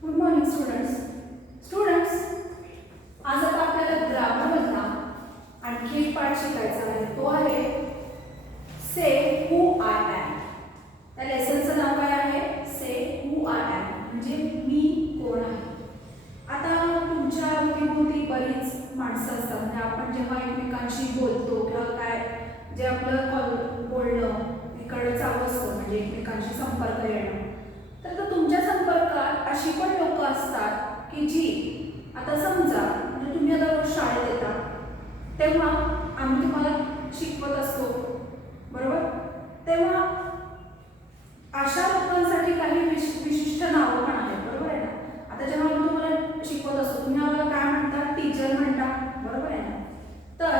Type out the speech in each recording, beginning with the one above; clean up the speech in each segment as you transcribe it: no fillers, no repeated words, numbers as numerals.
Good morning students. Students, आज आता आपल्याला ग्रामरमधला आणखी एक पाठ शिकायचा आहे. तो आहे से हू आय एम. त्या लेसनचं नाव काय आहे? से हू आय एम, म्हणजे मी कोण आहे. आता तुमच्या अवतीभोवती बरीच माणसं असतात. म्हणजे आपण जेव्हा एकमेकांशी बोलतो किंवा काय जे आपलं बोलणं इकडं चालू असतं, म्हणजे एकमेकांशी संपर्क येणं, तर तुमच्या संपर्कात अशी पण लोक असतात की जी, आता समजा म्हणजे तुम्ही आता रोज शाळेत येता तेव्हा आम्ही तुम्हाला शिकवत असतो, बरोबर? तेव्हा अशा लोकांसाठी काही विशिष्ट नावं पण आहेत, बरोबर आहे ना? आता जेव्हा आम्ही तुम्हाला शिकवत असतो तुम्ही आम्हाला काय म्हणता? टीचर म्हणता, बरोबर आहे ना? तर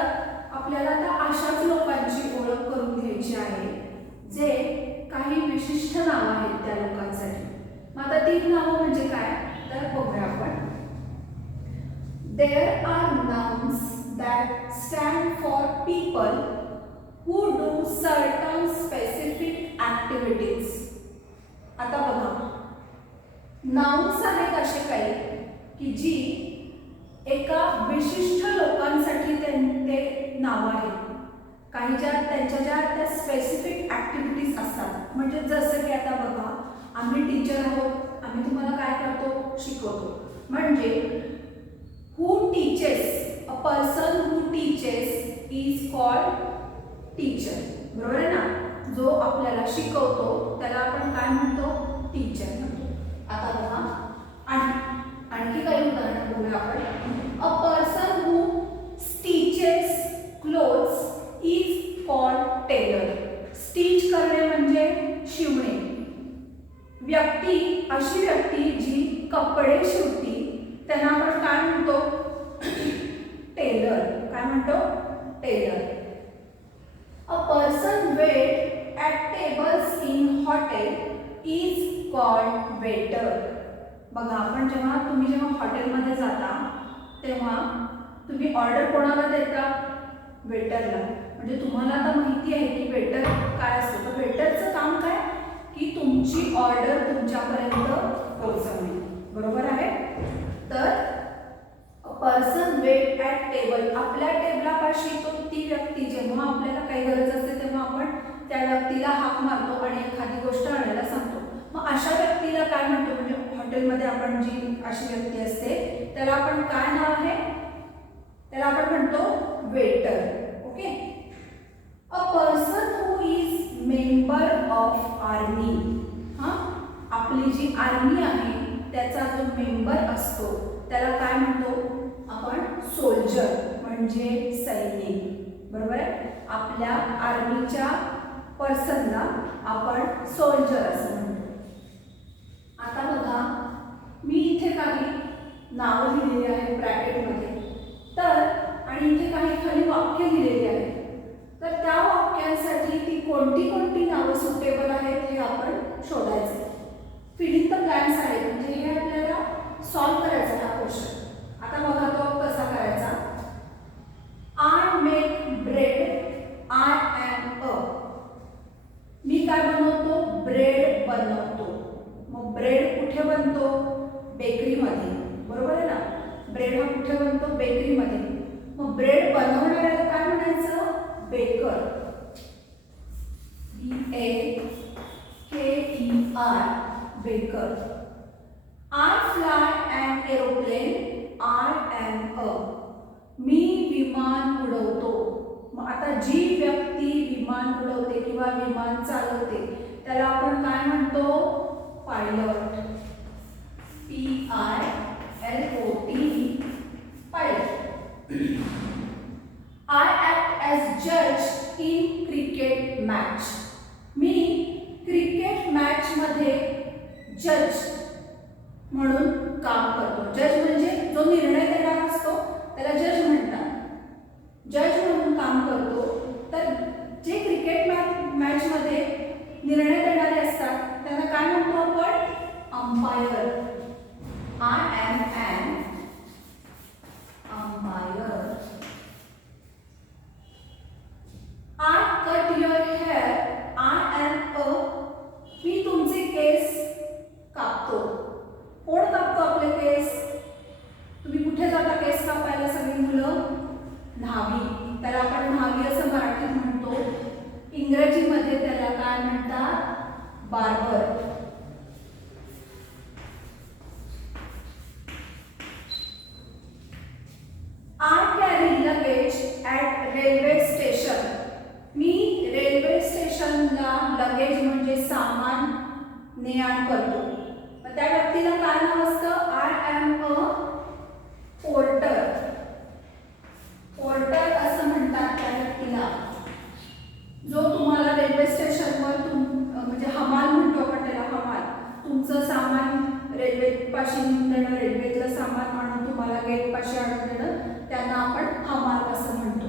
आपल्याला आता अशाच लोकांची ओळख करून घ्यायची आहे जे काही विशिष्ट नावं आहेत त्या लोकांसाठी. मग आता ती नावं म्हणजे काय तर बघूया आपण. There are nouns that stand for people who do certain specific activities. आता बघा, नाउन्स आहेत असे काही की जी एका विशिष्ट लोकांसाठी ते नावं आहेत. काही त्यांच्या त्या स्पेसिफिक ॲक्टिव्हिटीज असतात. म्हणजे जसं की आता बघा, आम्ही टीचर आहोत, आम्ही तुम्हाला काय करतो? शिकवतो. म्हणजे who teaches, a person who teaches is called teacher, बरोबर आहे ना? जो आपल्याला शिकवतो त्याला आपण काय म्हणतो? टीचर म्हणतो. आता बघा, आणखी काही उदाहरण बघूया आपण. A person who stitches clothes is called tailor. Stitch करणे म्हणजे शिवणे. अशी व्यक्ती जी कपडे शिवती त्यांना आपण काय म्हणतो? टेलर. काय म्हणतो? Tailor. A person wait at tables in hotel is called waiter. बघा, तुम्ही जेव्हा हॉटेलमध्ये जाता तेव्हा तुम्ही ऑर्डर कोणाला देता? वेटरला. म्हणजे तुम्हाला आता माहिती आहे की वेटर काय असतं. तर वेटरचं काम काय की तुमची ऑर्डर तुमच्यापर्यंत पोहोचवणे, बरोबर आहे? तर पर्सन वेट ॲट टेबल, आपल्या टेबलापाशी ती व्यक्ती जेव्हा आपल्याला काही गरज असते तेव्हा आपण त्या व्यक्तीला हाक मारतो आणि एखादी गोष्ट आणायला सांगतो. मग अशा व्यक्तीला काय म्हणतो? म्हणजे हॉटेलमध्ये आपण जी अशी व्यक्ती असते त्याला आपण काय नाव आहे? त्याला आपण म्हणतो waiter. Okay. A person who is member of army. आपली जी आर्मी आहे त्याचा जो मेंबर असतो त्याला काय म्हणतो आपण? सोल्जर, म्हणजे सैनिक, बरोबर आहे? आपल्या आर्मीच्या पर्सनला आपण सोल्जर असं म्हणतो. आता बघा, मी इथे काही नावं लिहिलेली आहेत ब्रॅकेटमध्ये, तर आणि इथे काही खाली वाक्य लिहिलेली आहेत. तर त्या वाक्यांसाठी ती कोणती नावं सुटेबल आहेत हे आपण शोधायचं. फिलिंग द ब्लँक्स आहेत, म्हणजे हे आपल्याला सॉल्व्ह करायचं हा क्वेश्चन. आता बघा तो कसा करायचा. I make bread, I am a. मी काय बनवतो? ब्रेड बनवतो. मग ब्रेड कुठे बनतो? बेकरीमध्ये, बरोबर आहे ना? ब्रेड हा कुठे बनतो? बेकरीमध्ये. मग ब्रेड बनवणाऱ्याला काय म्हणायचं? Baker. BAKER, baker. I fly an aeroplane, I am a. मी विमान उडवतो. मग आता जी व्यक्ती विमान उडवते किंवा विमान चालवते त्याला आपण काय म्हणतो? Pilot. PILOT, pilot. I act as जज इन क्रिकेट मॅच. मी क्रिकेट मॅचमध्ये जज म्हणून काम करतो. जज म्हणजे जो निर्णय देणारा असतो त्याला जज म्हणतात. जज म्हणून काम करतो. तर जे क्रिकेट मॅचमध्ये निर्णय देणारे असतात त्यांना काय म्हणतो आपण? Umpire. I am an umpire. I cut your hair, I am a. मी तुमचे केस कापतो. कोण कापतो? ने-आण करतो. मग त्या व्यक्तीला काय नाव असतं? I am a porter. Porter असं म्हणतात त्या व्यक्तीला. जो तुम्हाला रेल्वे स्टेशनवर म्हणजे हमाल म्हणतो आपण त्याला, हमाल. तुमचं सामान रेल्वे पाशी नेऊन देणं, रेल्वेतलं सामान आणून तुम्हाला गेट पाशी आणून देणं, त्यांना आपण हमाल असं म्हणतो.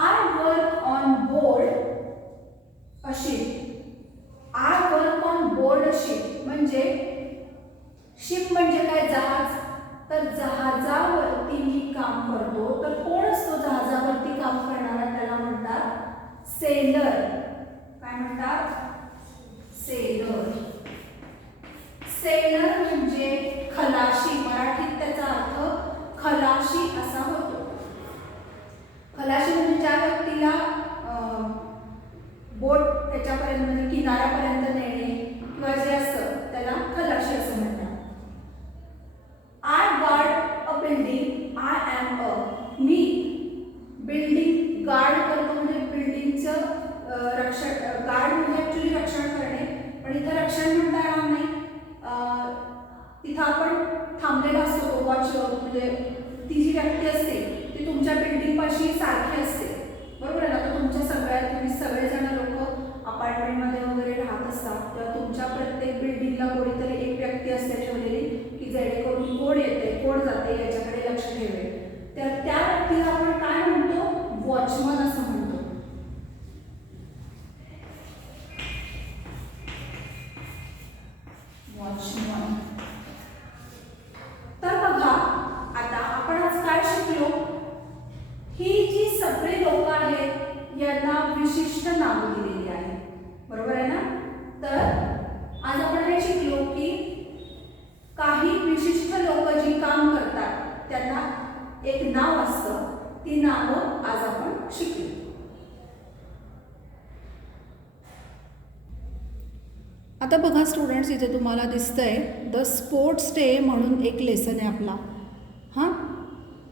I work on board a ship. I work on board a ship म्हणजे शिप म्हणजे काय? जहाज. तर जहाजावरती मी काम करतो. तर कोण असतो जहाजावरती काम करणारा? त्याला म्हणतात सेलर. काय म्हणतात? सेलर. सेलर म्हणजे खलाशी. मराठीत त्याचा अर्थ खलाशी असा होतो. खलाशी म्हणजे ज्या व्यक्तीला बोट त्याच्यापर्यंत म्हणजे किनाऱ्यापर्यंत नेणे किंवा जे असतं त्याला खलाशी असं म्हणतात. I guard a building. I am a. Me building guard करतो म्हणजे बिल्डिंगचं रक्षण. गार्ड म्हणजे ॲक्च्युली रक्षण करणे, पण इथं रक्षण म्हणता येणार नाही. तिथं आपण थांबलेला असतो वॉच. म्हणजे ती जी व्यक्ती असते ती तुमच्या बिल्डिंगपाशी सारखी असते, बरोबर आहे ना? तर तुमच्या तुम्ही सगळेजण लोक अपार्टमेंटमध्ये वगैरे राहत असतात, तर तुमच्या प्रत्येक बिल्डिंगला कोणीतरी एक व्यक्ती असते ठेवलेली की जेणेकरून कोण येते कोण जाते याच्याकडे लक्ष ठेवेल. तर त्या व्यक्तीला आपण काय म्हणतो? वॉचमन असं म्हणतो. वॉचमन. तर बघा आता आपण आज काय शिकलो? ही जी सगळे लोक आहेत यांना विशिष्ट नावं दिलेली आहेत, बरोबर आहे ना? तर आज आपण हे शिकलो की काही विशिष्ट लोक जी काम करतात त्यांना एक नाव असतं. ती नावं आज आपण शिकलो. आता बघा स्टुडंट्स, इथे तुम्हाला दिसतंय द स्पोर्ट्स डे म्हणून एक लेसन आहे आपला. हां,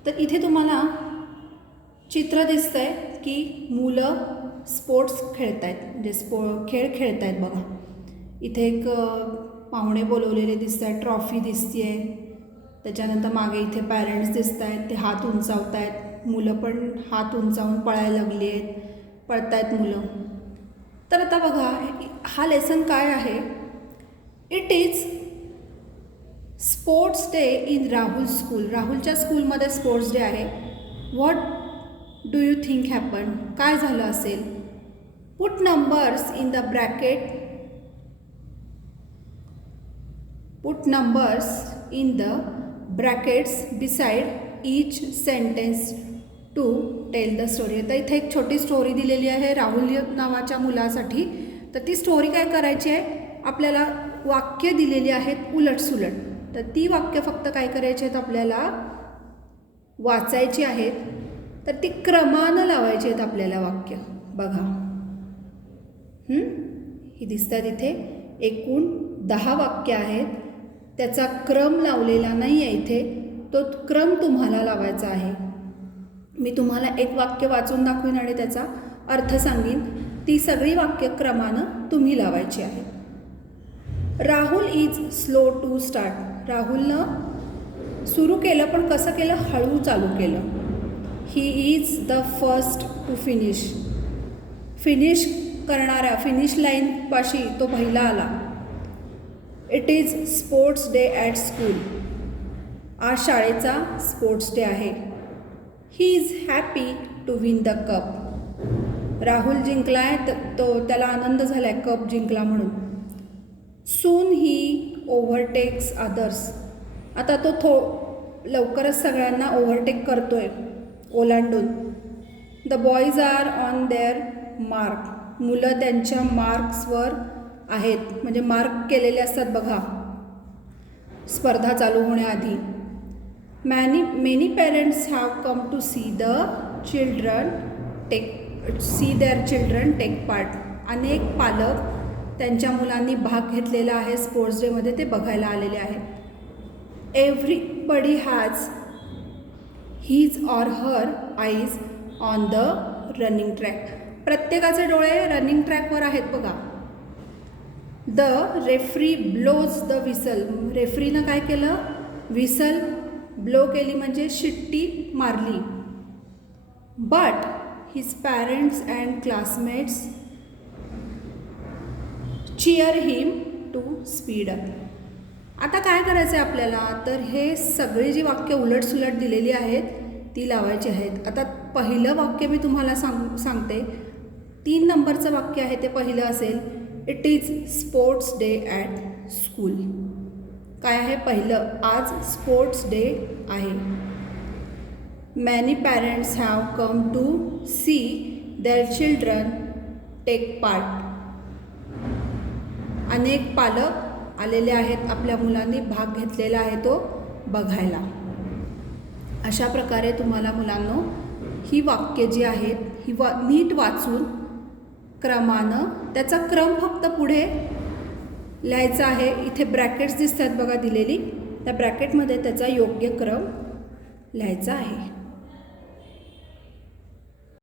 तर इथे तुम्हाला चित्र दिसतंय की मुलं स्पोर्ट्स खेळत आहेत, म्हणजे खेळ खेळत आहेत. बघा इथे एक पाहुणे बोलवलेले दिसत आहेत, ट्रॉफी दिसते आहे. त्याच्यानंतर मागे इथे पॅरेंट्स दिसत आहेत, ते हात उंचावत आहेत. मुलं पण हात उंचावून पळायला लागली आहेत, पळत आहेत मुलं. तर आता बघा हा लेसन काय आहे? It is sports day in Rahul school. राहुलच्या स्कूलमध्ये स्पोर्ट्स डे आहे. What do you think happen? काय झालं असेल? Put numbers in the bracket. Put numbers in the brackets beside each sentence to tell the story. आता इथे एक छोटी स्टोरी दिलेली आहे राहुल नावाच्या मुलासाठी. तर ती स्टोरी काय करायची आहे? आपल्याला वाक्य दिलेली आहेत उलटसुलट. तर ती वाक्य फक्त काय करायची आहेत? आपल्याला वाचायची आहेत. तर ती क्रमानं लावायची आहेत आपल्याला वाक्य. बघा ही दिसतात इथे एकूण 10 वाक्य आहेत. त्याचा क्रम लावलेला नाही आहे इथे, तो क्रम तुम्हाला लावायचा आहे. मी तुम्हाला एक वाक्य वाचून दाखवीन आणि त्याचा अर्थ सांगीन. ती सगळी वाक्य क्रमानं तुम्ही लावायची आहेत. Rahul is slow to start. राहुलनं सुरू केलं पण कसं केलं? हळू चालू केलं. He is the first to finish. Finish करणाऱ्या फिनिश लाईनपाशी तो पहिला आला. It is sports day at school. आज शाळेचा स्पोर्ट्स डे आहे. He is happy to win the cup. Rahul जिंकला आहे, त्याला आनंद झाला आहे कप जिंकला म्हणून. Soon he overtakes others. आता तो लवकरच सगळ्यांना ओव्हरटेक करतोय, ओलांडून. The boys are on their mark. मुलं त्यांच्या मार्क्सवर आहेत, म्हणजे मार्क केलेले असतात बघा स्पर्धा चालू होण्याआधी. Many parents have come to see their children take part. अनेक पालक त्यांच्या मुलांनी भाग घेतलेला आहे स्पोर्ट्स डेमध्ये, ते बघायला आलेले आहेत. Everybody has his or her eyes on the running track. प्रत्येकाचे डोळे रनिंग ट्रॅकवर आहेत बघा. The referee blows the whistle. रेफ्रीनं काय केलं? विसल ब्लो केली म्हणजे शिट्टी मारली. But his parents and classmates cheer him to speed up. आता काय करायचं आहे आपल्याला? तर हे सगळी जी वाक्य उलटसुलट दिलेली आहेत ती लावायची आहेत. आता पहिलं वाक्य मी तुम्हाला सांगते. 3 नंबरचं वाक्य आहे ते पहिलं असेल, it is sports day at school. काय आहे पहिलं? आज स्पोर्ट्स डे आहे. Many parents have come to see their children take part. अनेक पालक आलेले आहेत, आपल्या मुलांनी भाग घेतलेला आहे तो बघायला. अशा प्रकारे तुम्हाला मुलांनो ही वाक्य जी आहेत ही नीट वाचून क्रमानं, त्याचा क्रम फक्त पुढे लिहायचा आहे. इथे ब्रॅकेट्स दिसतात बघा दिलेली, त्या ब्रॅकेटमध्ये त्याचा योग्य क्रम लिहायचा आहे.